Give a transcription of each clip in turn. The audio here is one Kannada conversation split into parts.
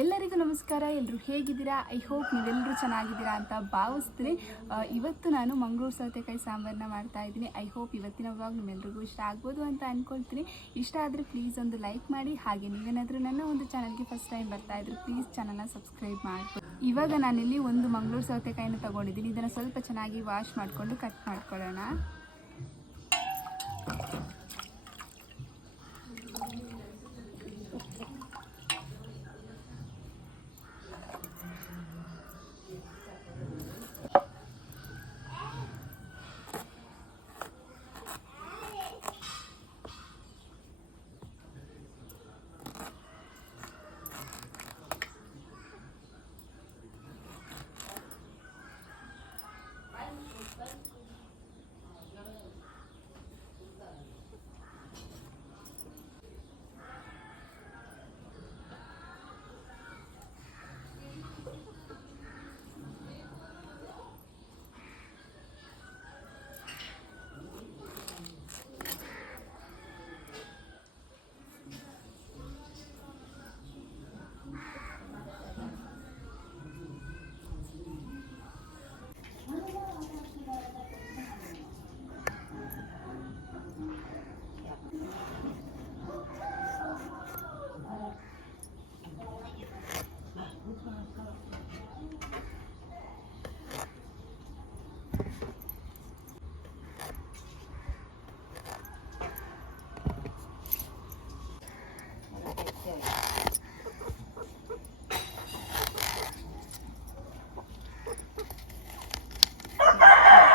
ಎಲ್ಲರಿಗೂ ನಮಸ್ಕಾರ. ಎಲ್ಲರೂ ಹೇಗಿದ್ದೀರಾ? ಐ ಹೋಪ್ ನೀವೆಲ್ಲರೂ ಚೆನ್ನಾಗಿದ್ದೀರಾ ಅಂತ ಭಾವಿಸ್ತೀನಿ. ಇವತ್ತು ನಾನು ಮಂಗಳೂರು ಸೌತೆಕಾಯಿ ಸಾಂಬಾರನ್ನ ಮಾಡ್ತಾ ಇದ್ದೀನಿ. ಐ ಹೋಪ್ ಇವತ್ತಿನ ವ್ಲಾಗ್ ನಿಮ್ಮೆಲ್ರಿಗೂ ಇಷ್ಟ ಆಗ್ಬೋದು ಅಂತ ಅಂದ್ಕೊಳ್ತೀನಿ. ಇಷ್ಟ ಆದರೆ ಪ್ಲೀಸ್ ಒಂದು ಲೈಕ್ ಮಾಡಿ. ಹಾಗೆ ನೀವೇನಾದರೂ ನನ್ನ ಒಂದು ಚಾನಲ್ಗೆ ಫಸ್ಟ್ ಟೈಮ್ ಬರ್ತಾ ಇದ್ರೆ ಪ್ಲೀಸ್ ಚಾನಲ್ನ ಸಬ್ಸ್ಕ್ರೈಬ್ ಮಾಡ್ಬೋದು. ಇವಾಗ ನಾನಿಲ್ಲಿ ಒಂದು ಮಂಗಳೂರು ಸೌತೆಕಾಯಿನ ತೊಗೊಂಡಿದ್ದೀನಿ. ಇದನ್ನು ಸ್ವಲ್ಪ ಚೆನ್ನಾಗಿ ವಾಶ್ ಮಾಡಿಕೊಂಡು ಕಟ್ ಮಾಡ್ಕೊಳ್ಳೋಣ.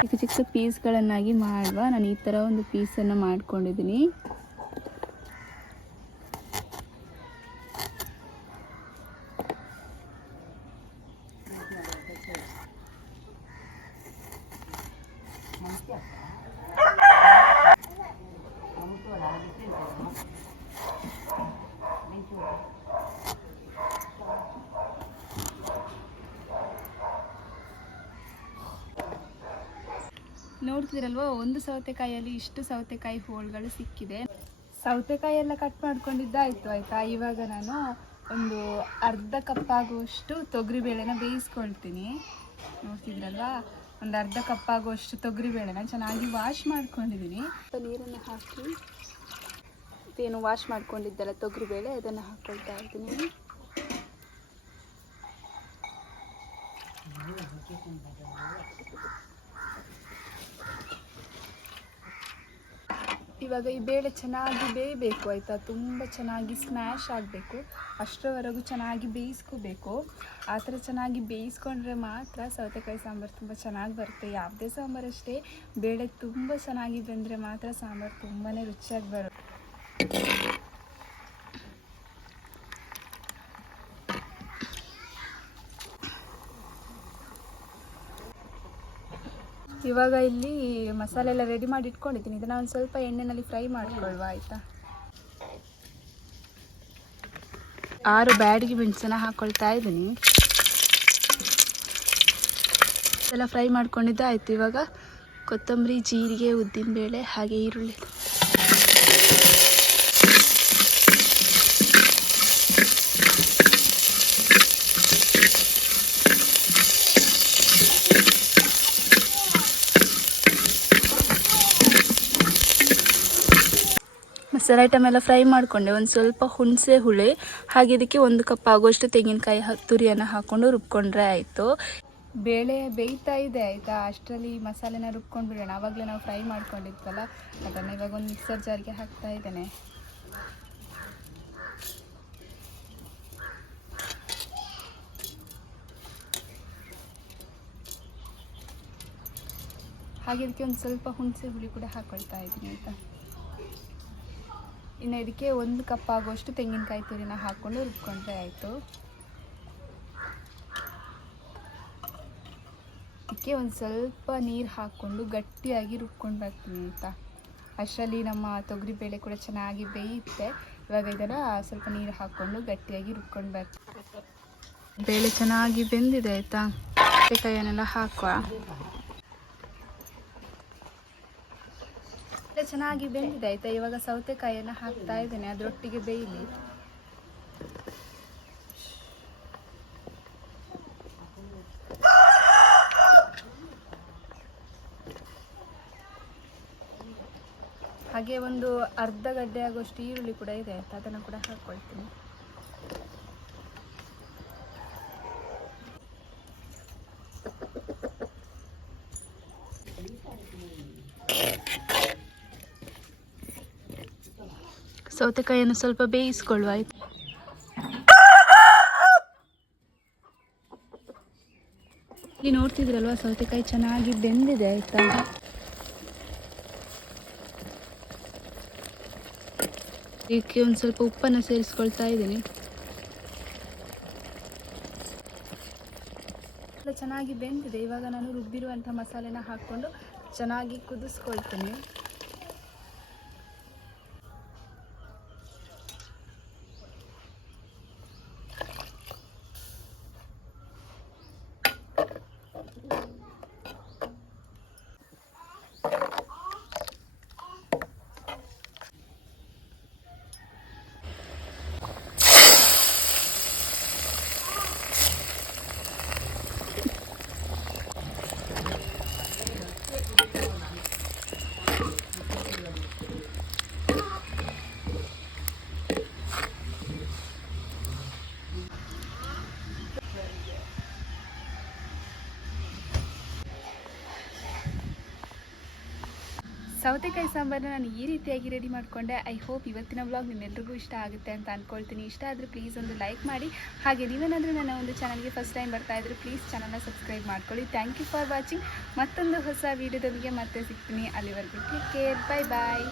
ಚಿಕ್ಕ ಚಿಕ್ಕ ಪೀಸ್ಗಳನ್ನಾಗಿ ಮಾಡುವ. ನಾನು ಈ ಥರ ಒಂದು ಪೀಸನ್ನು ಮಾಡ್ಕೊಂಡಿದ್ದೀನಿ. ನೋಡ್ತಿದ್ದೀರಲ್ವ, ಒಂದು ಸೌತೆಕಾಯಲ್ಲಿ ಇಷ್ಟು ಸೌತೆಕಾಯಿ ಹೋಳುಗಳು ಸಿಕ್ಕಿದೆ. ಸೌತೆಕಾಯಿ ಎಲ್ಲ ಕಟ್ ಮಾಡ್ಕೊಂಡಿದ್ದಾಯ್ತು ಆಯ್ತಾ. ಇವಾಗ ನಾನು ಒಂದು ಅರ್ಧ ಕಪ್ ಆಗುವಷ್ಟು ತೊಗರಿಬೇಳೆನ ಬೇಯಿಸ್ಕೊಳ್ತೀನಿ. ನೋಡ್ತಿದ್ರಲ್ವ, ಒಂದು ಅರ್ಧ ಕಪ್ ಆಗುವಷ್ಟು ತೊಗರಿಬೇಳೆನ ಚೆನ್ನಾಗಿ ವಾಶ್ ಮಾಡ್ಕೊಂಡಿದ್ದೀನಿ. ನೀರನ್ನು ಹಾಕಿ ಏನು ವಾಶ್ ಮಾಡ್ಕೊಂಡಿದ್ದಲ್ಲ ತೊಗರಿಬೇಳೆ, ಅದನ್ನು ಹಾಕ್ಕೊಳ್ತಾ ಇದ್ದೀನಿ. ಇವಾಗ ಈ ಬೇಳೆ ಚೆನ್ನಾಗಿ ಬೇಯಬೇಕು ಆಯಿತಾ. ತುಂಬ ಚೆನ್ನಾಗಿ ಸ್ಮ್ಯಾಶ್ ಆಗಬೇಕು, ಅಷ್ಟರವರೆಗೂ ಚೆನ್ನಾಗಿ ಬೇಯಿಸ್ಕೋಬೇಕು. ಆ ಥರ ಚೆನ್ನಾಗಿ ಬೇಯಿಸ್ಕೊಂಡ್ರೆ ಮಾತ್ರ ಸೌತೆಕಾಯಿ ಸಾಂಬಾರು ತುಂಬ ಚೆನ್ನಾಗಿ ಬರುತ್ತೆ. ಯಾವುದೇ ಸಾಂಬಾರು ಅಷ್ಟೇ, ಬೇಳೆ ತುಂಬ ಚೆನ್ನಾಗಿ ಬೆಂದರೆ ಮಾತ್ರ ಸಾಂಬಾರು ತುಂಬಾ ರುಚಿಯಾಗಿ ಬರುತ್ತೆ. ಇವಾಗ ಇಲ್ಲಿ ಮಸಾಲೆ ಎಲ್ಲ ರೆಡಿ ಮಾಡಿ ಇಟ್ಕೊಂಡಿದ್ದೀನಿ. ಇದನ್ನು ಒಂದು ಸ್ವಲ್ಪ ಎಣ್ಣೆಯಲ್ಲಿ ಫ್ರೈ ಮಾಡ್ಕೊಳ್ಳುವ ಆಯಿತಾ. 6 ಬ್ಯಾಡಗಿ ಮೆಣಸನ್ನ ಹಾಕ್ಕೊಳ್ತಾ ಇದ್ದೀನಿ. ಎಲ್ಲ ಫ್ರೈ ಮಾಡ್ಕೊಂಡಿದ್ದೆ ಆಯಿತು. ಇವಾಗ ಕೊತ್ತಂಬರಿ, ಜೀರಿಗೆ, ಉದ್ದಿನಬೇಳೆ ಹಾಗೆ ಈರುಳ್ಳಿ ಮಸಾಲೆ ಐಟಮ್ ಎಲ್ಲ ಫ್ರೈ ಮಾಡಿಕೊಂಡೆ. ಒಂದು ಸ್ವಲ್ಪ ಹುಣಸೆ ಹುಳಿ ಹಾಗೆ ಇದಕ್ಕೆ 1 ಕಪ್ ಆಗುವಷ್ಟು ತೆಂಗಿನಕಾಯಿ ತುರಿಯನ್ನು ಹಾಕ್ಕೊಂಡು ರುಬ್ಕೊಂಡ್ರೆ ಆಯಿತು. ಬೇಳೆ ಬೇಯ್ತಾ ಇದೆ ಆಯಿತಾ. ಅಷ್ಟರಲ್ಲಿ ಮಸಾಲೆನ ರುಬ್ಕೊಂಡು ಬಿಡೋಣ. ಆವಾಗಲೇ ನಾವು ಫ್ರೈ ಮಾಡ್ಕೊಂಡಿದ್ವಲ್ಲ, ಅದನ್ನು ಇವಾಗ ಒಂದು ಮಿಕ್ಸರ್ ಜಾರಿಗೆ ಹಾಕ್ತಾ ಇದ್ದೇನೆ. ಹಾಗೆ ಇದಕ್ಕೆ ಒಂದು ಸ್ವಲ್ಪ ಹುಣಸೆ ಹುಳಿ ಕೂಡ ಹಾಕ್ಕೊಳ್ತಾ ಇದ್ದೀನಿ ಆಯಿತಾ. ಇನ್ನು ಇದಕ್ಕೆ 1 ಕಪ್ ಆಗುವಷ್ಟು ತೆಂಗಿನಕಾಯಿ ತುರಿನ ಹಾಕ್ಕೊಂಡು ರುಬ್ಕೊಂಡ್ರೆ ಆಯಿತು. ಇದಕ್ಕೆ ಒಂದು ಸ್ವಲ್ಪ ನೀರು ಹಾಕ್ಕೊಂಡು ಗಟ್ಟಿಯಾಗಿ ರುಬ್ಕೊಂಡು ಬರ್ತೀನಿ ಆಯಿತಾ. ಅಷ್ಟರಲ್ಲಿ ನಮ್ಮ ತೊಗರಿಬೇಳೆ ಕೂಡ ಚೆನ್ನಾಗಿ ಬೇಯುತ್ತೆ. ಇವಾಗ ಇದನ್ನು ಸ್ವಲ್ಪ ನೀರು ಹಾಕ್ಕೊಂಡು ಗಟ್ಟಿಯಾಗಿ ರುಬ್ಕೊಂಡು ಬರ್ತೀನಿ. ಬೇಳೆ ಚೆನ್ನಾಗಿ ಬೆಂದಿದೆ ಆಯಿತಾ. ಸೌತೆಕಾಯಿಯನ್ನೆಲ್ಲ ಹಾಕುವ. ಚೆನ್ನಾಗಿ ಬೆಂದಿದೆ ಆಯ್ತಾ. ಇವಾಗ ಸೌತೆಕಾಯಿಯನ್ನು ಹಾಕ್ತಾ ಇದ್ದೇನೆ, ಅದರೊಟ್ಟಿಗೆ ಬೇಯಲಿ. ಹಾಗೆ ಒಂದು ಅರ್ಧ ಗಡ್ಡೆ ಆಗುವಷ್ಟು ಈರುಳ್ಳಿ ಕೂಡ ಇದೆ ಆಯ್ತಾ, ಅದನ್ನು ಕೂಡ ಹಾಕ್ಕೊಳ್ತೀನಿ. ಸೌತೆಕಾಯಿಯನ್ನು ಸ್ವಲ್ಪ ಬೇಯಿಸ್ಕೊಳ್ಳುವ ಆಯ್ತು. ಇಲ್ಲಿ ನೋಡ್ತಿದ್ರಲ್ವಾ ಸೌತೆಕಾಯಿ ಚೆನ್ನಾಗಿ ಬೆಂದಿದೆ ಆಯ್ತಾ. ಇದಕ್ಕೆ ಒಂದು ಸ್ವಲ್ಪ ಉಪ್ಪನ್ನು ಸೇರಿಸ್ಕೊಳ್ತಾ ಇದ್ದೀನಿ. ಚೆನ್ನಾಗಿ ಬೆಂದಿದೆ. ಇವಾಗ ನಾನು ರುಬ್ಬಿರುವಂಥ ಮಸಾಲೆನ ಹಾಕ್ಕೊಂಡು ಚೆನ್ನಾಗಿ ಕುದಿಸ್ಕೊಳ್ತೀನಿ. ಸೌತೆಕಾಯಿ ಸಾಂಬಾರನ್ನ ನಾನು ಈ ರೀತಿಯಾಗಿ ರೆಡಿ ಮಾಡಿಕೊಂಡೆ. ಐ ಹೋಪ್ ಇವತ್ತಿನ ವ್ಲಾಗ್ ನಿಮ್ಮೆಲ್ರಿಗೂ ಇಷ್ಟ ಆಗುತ್ತೆ ಅಂತ ಅಂದ್ಕೊಳ್ತೀನಿ. ಇಷ್ಟ ಆದರೆ ಪ್ಲೀಸ್ ಒಂದು ಲೈಕ್ ಮಾಡಿ. ಹಾಗೆ ನೀವೇನಾದರೂ ನನ್ನ ಒಂದು ಚಾನಲ್ಗೆ ಫಸ್ಟ್ ಟೈಮ್ ಬರ್ತಾ ಇದ್ದರೆ ಪ್ಲೀಸ್ ಚಾನಲ್ನ ಸಬ್ಸ್ಕ್ರೈಬ್ ಮಾಡ್ಕೊಳ್ಳಿ. Thank you for watching. ಮತ್ತೊಂದು ಹೊಸ ವೀಡಿಯೋದೊಂದಿಗೆ ಮತ್ತೆ ಸಿಗ್ತೀನಿ. ಅಲ್ಲಿವರೆಗೂ ಟೇಕ್ ಕೇರ್. Bye bye.